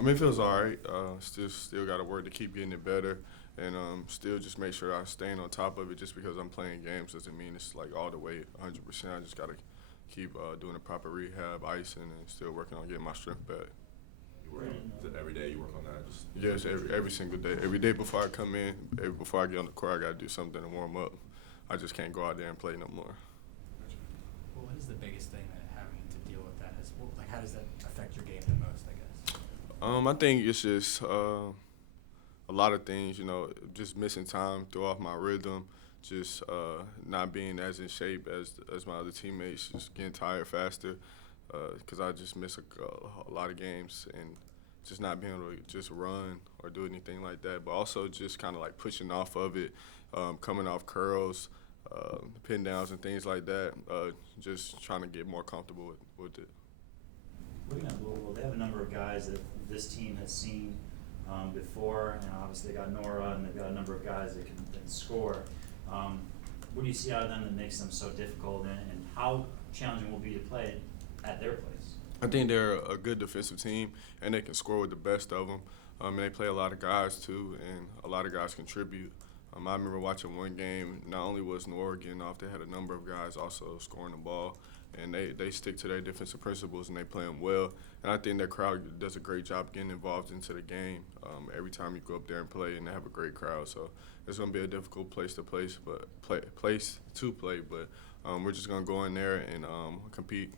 I mean, it feels all right. Still got to work to keep getting it better, and still just make sure I'm staying on top of it. Just because I'm playing games doesn't mean it's like all the way 100%. I just got to keep doing the proper rehab, icing, and still working on getting my strength back. You work on it every day. You work on that. Just Yes, every single day. Every day before I come in, before I get on the court, I got to do something to warm up. I just can't go out there and play no more. Well, what is the biggest thing that having to deal with that has? Well, like, how does that affect your game the most? I guess. I think it's just a lot of things, just missing time, throw off my rhythm, just not being as in shape as my other teammates, just getting tired faster because I just miss a lot of games and just not being able to just run or do anything like that. But also just kind of like pushing off of it, coming off curls, pin downs and things like that, just trying to get more comfortable with it. Looking at Louisville, they have a number of guys that this team has seen before, and obviously they got Nora, and they've got a number of guys that can score. What do you see out of them that makes them so difficult, and how challenging will it be to play at their place? I think they're a good defensive team, and they can score with the best of them. And they play a lot of guys, too, and a lot of guys contribute. I remember watching one game, not only was Nora getting off, they had a number of guys also scoring the ball. And they stick to their defensive principles and they play them well. And I think that crowd does a great job getting involved into the game every time you go up there and play, and they have a great crowd. So it's going to be a difficult place to play, but we're just going to go in there and compete.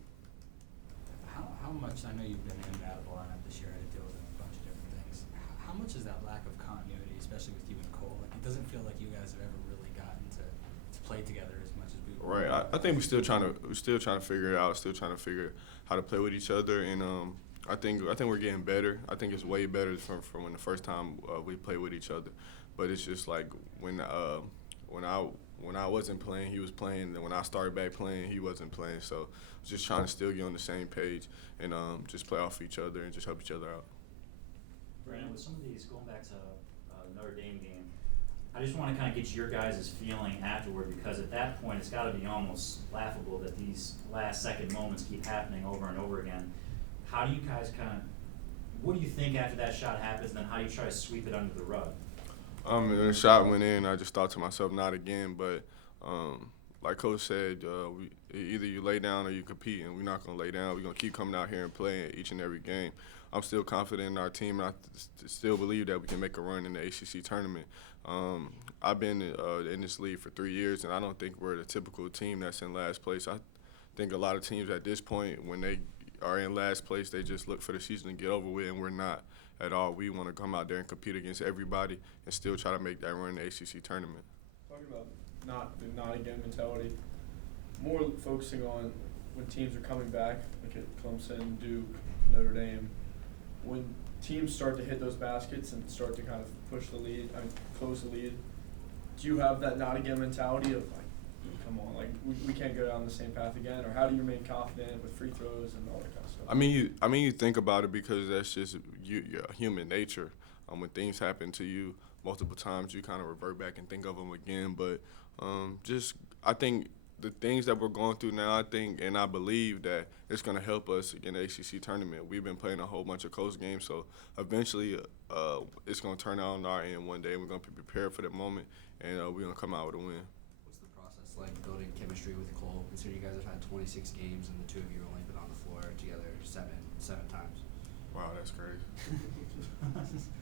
How much? I know you've been in and out of the lineup this year. I had to deal with a bunch of different things. How much is that lack of continuity, especially with you and Cole? Like, it doesn't feel like you guys have ever really gotten to play together as much as we. Right. I think we're still trying to figure it out. Still trying to figure how to play with each other, and I think we're getting better. I think it's way better from when the first time we played with each other. But it's just like when I wasn't playing, he was playing, and when I started back playing, he wasn't playing. So just trying to still get on the same page and just play off each other and just help each other out. Brandon, with some of these, going back to Notre Dame game, I just want to kind of get your guys' feeling afterward, because at that point it's got to be almost laughable that these last-second moments keep happening over and over again. How do you guys what do you think after that shot happens, and then how do you try to sweep it under the rug? When the shot went in, I just thought to myself, not again. But like Coach said, either you lay down or you compete, and we're not going to lay down. We're going to keep coming out here and playing each and every game. I'm still confident in our team, and I still believe that we can make a run in the ACC tournament. I've been in this league for 3 years, and I don't think we're the typical team that's in last place. I think a lot of teams at this point, when they are in last place, they just look for the season to get over with, and we're not at all. We want to come out there and compete against everybody and still try to make that run in the ACC tournament. Talking about not again mentality, more focusing on when teams are coming back, like at Clemson, Duke, Notre Dame, when teams start to hit those baskets and start to kind of push the lead, close the lead, do you have that not again mentality of like, come on, like we can't go down the same path again, or how do you remain confident with free throws and all that kind of stuff? I mean, you think about it because that's just your human nature. When things happen to you multiple times, you kind of revert back and think of them again. But I think the things that we're going through now, and I believe that it's going to help us in the ACC tournament. We've been playing a whole bunch of close games, so eventually it's going to turn out on our end one day. We're going to be prepared for that moment, and we're going to come out with a win. What's the process like building chemistry with Cole? Considering you guys have had 26 games and the two of you have only been on the floor together seven times. Wow, that's crazy.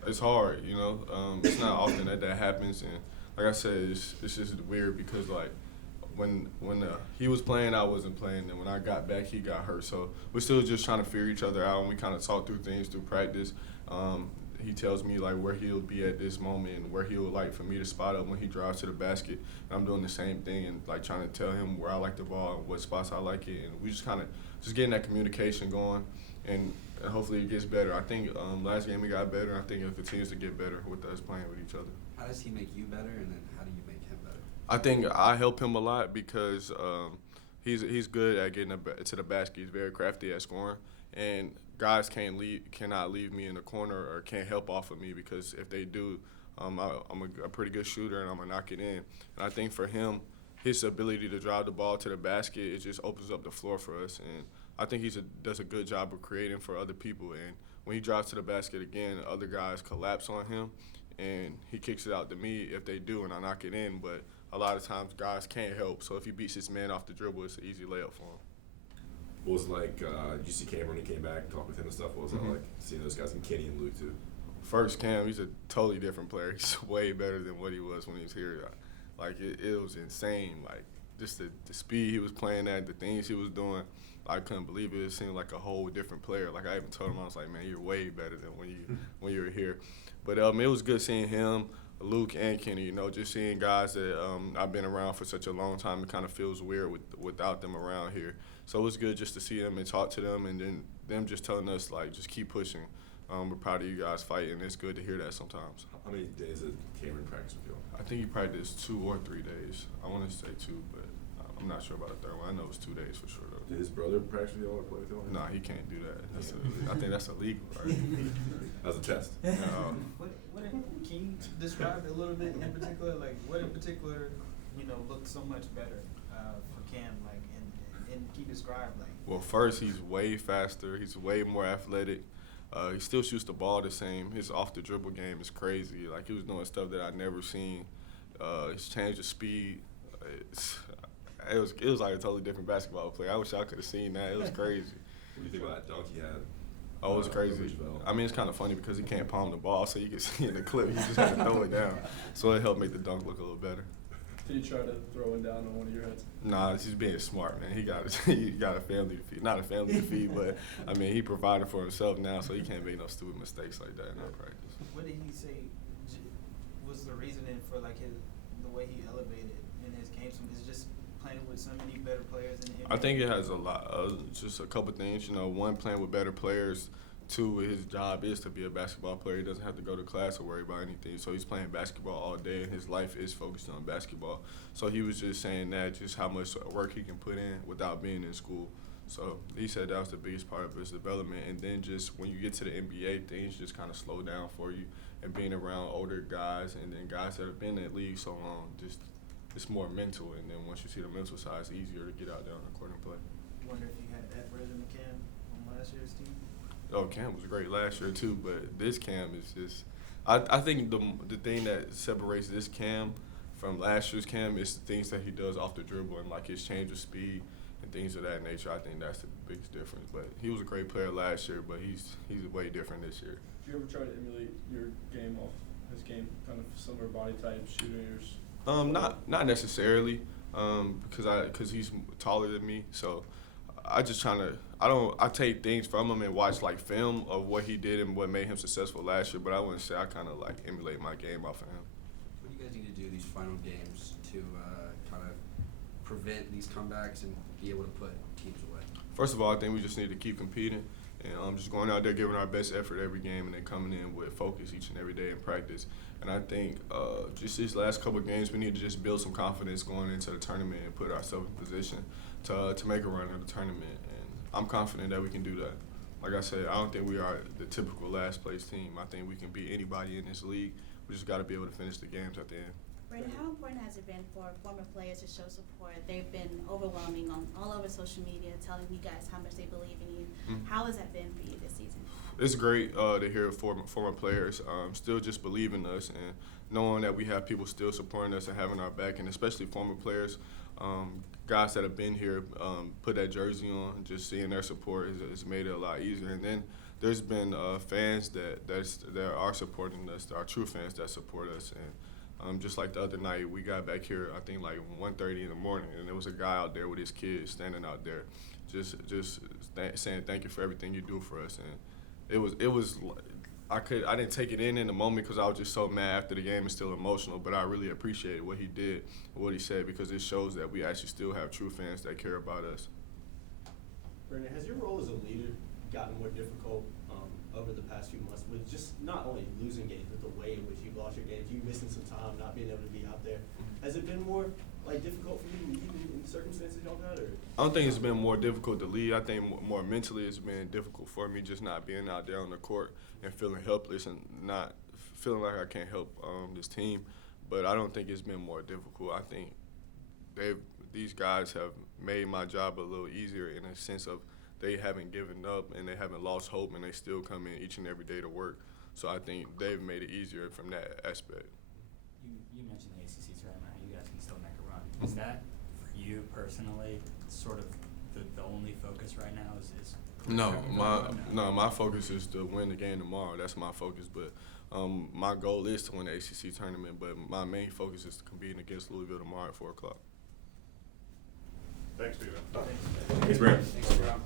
It's hard, It's not often that happens, and like I said, it's just weird because like when he was playing, I wasn't playing, and when I got back, he got hurt. So we're still just trying to figure each other out, and we kind of talk through things through practice. He tells me like where he'll be at this moment and where he would like for me to spot up when he drives to the basket. And I'm doing the same thing and like trying to tell him where I like the ball and what spots I like it, and we just kind of just getting that communication going, and hopefully it gets better. I think last game we got better, and I think it continues to get better with us playing with each other. How does he make you better, and then how do you make him better? I think I help him a lot because he's good at getting to the basket. He's very crafty at scoring, and guys cannot leave me in the corner or can't help off of me, because if they do, I'm a pretty good shooter and I'm gonna knock it in. And I think for him, his ability to drive the ball to the basket, it just opens up the floor for us. And I think he does a good job of creating for other people. And when he drives to the basket again, other guys collapse on him, and he kicks it out to me if they do, and I knock it in. But a lot of times guys can't help, so if he beats his man off the dribble, it's an easy layup for him. What was it like, did you see Cam when he came back, talk with him and stuff? What was it like seeing those guys, and Kenny and Luke too? First, Cam, he's a totally different player. He's way better than what he was when he was here. Like, it was insane. Like, just the speed he was playing at, the things he was doing, I couldn't believe it. It seemed like a whole different player. Like, I even told him, I was like, man, you're way better than when you were here. But it was good seeing him, Luke, and Kenny, you know, just seeing guys that I've been around for such a long time. It kind of feels weird without them around here. So it was good just to see them and talk to them, and then them just telling us, like, just keep pushing. We're proud of you guys fighting. It's good to hear that sometimes. How many days did Cameron practice with you? I think he practiced 2 or 3 days. I want to say 2, but I'm not sure about the third one. I know it was 2 days for sure, though. Did his brother practice with y'all or play with y'all? Nah, he can't do that. I think that's illegal, right? That was a test. Can you describe a little bit in particular, like what in particular, looked so much better for Cam, like, and can you describe, like? Well, first, he's way faster. He's way more athletic. He still shoots the ball the same. His off-the-dribble game is crazy. Like, he was doing stuff that I'd never seen. His change of speed, it was like a totally different basketball player. I wish I could have seen that. It was crazy. What do you think about that dunk he had? Oh, it was crazy. Louisville? I mean, it's kind of funny because he can't palm the ball, so you can see in the clip he just had to throw it down. So it helped make the dunk look a little better. Did you try to throw one down on one of your heads? Nah, he's being smart, man. He got a family to feed. Not a family to feed, but, I mean, he provided for himself now, so he can't make no stupid mistakes like that in our practice. What did he say was the reasoning for, like, the way he elevated in his game? Is just playing with so many better players in the NBA? I think it has a lot, just a couple things. You know, one, playing with better players. 2, his job is to be a basketball player. He doesn't have to go to class or worry about anything. So he's playing basketball all day, and his life is focused on basketball. So he was just saying that, just how much work he can put in without being in school. So he said that was the biggest part of his development. And then just when you get to the NBA, things just kind of slow down for you. And being around older guys and then guys that have been in the league so long, just it's more mental. And then once you see the mental side, it's easier to get out there on the court and play. I wonder if you had that version of Cam on last year's team? Oh, Cam was great last year too, but this Cam is just. I think the thing that separates this Cam from last year's Cam is the things that he does off the dribble and like his change of speed and things of that nature. I think that's the biggest difference. But he was a great player last year, but he's way different this year. Did you ever try to emulate your game off his game, kind of similar body type, shooters? Not necessarily, because he's taller than me, so. I take things from him and watch like film of what he did and what made him successful last year, but I wouldn't say I kind of like emulate my game off of him. What do you guys need to do these final games to kind of prevent these comebacks and be able to put teams away? First of all, I think we just need to keep competing and just going out there giving our best effort every game and then coming in with focus each and every day in practice. And I think just these last couple of games, we need to just build some confidence going into the tournament and put ourselves in position to make a run at the tournament. And I'm confident that we can do that. Like I said, I don't think we are the typical last place team. I think we can beat anybody in this league. We just got to be able to finish the games at the end. Brandon, how important has it been for former players to show support? They've been overwhelming all over social media, telling you guys how much they believe in you. Mm-hmm. How has that been for you this season? It's great to hear former players still just believe in us and knowing that we have people still supporting us and having our back, and especially former players, guys that have been here, put that jersey on, just seeing their support has made it a lot easier. And then there's been fans that are supporting us, our true fans that support us. And just like the other night, we got back here, I think like 1:30 in the morning, and there was a guy out there with his kids standing out there just saying thank you for everything you do for us. And it was I didn't take it in the moment because I was just so mad after the game and still emotional, but I really appreciated what he did, what he said, because it shows that we actually still have true fans that care about us. Brandon, has your role as a leader gotten more difficult over the past few months with just not only losing games, but the way in which you've lost your games, you missing some time, not being able to be out there? Has it been more difficult for you to lead in circumstances y'all had? Or? I don't think it's been more difficult to lead. I think more mentally it's been difficult for me just not being out there on the court and feeling helpless and not feeling like I can't help this team. But I don't think it's been more difficult. I think these guys have made my job a little easier in a sense of they haven't given up and they haven't lost hope, and they still come in each and every day to work. So I think they've made it easier from that aspect. You mentioned the ACC tournament, how you guys can still make a run. Is that, for you personally, sort of the only focus right now is My focus is to win the game tomorrow. That's my focus. But my goal is to win the ACC tournament. But my main focus is to compete against Louisville tomorrow at 4:00. Thanks, Peter. Thanks, Brandon. Thanks, bro.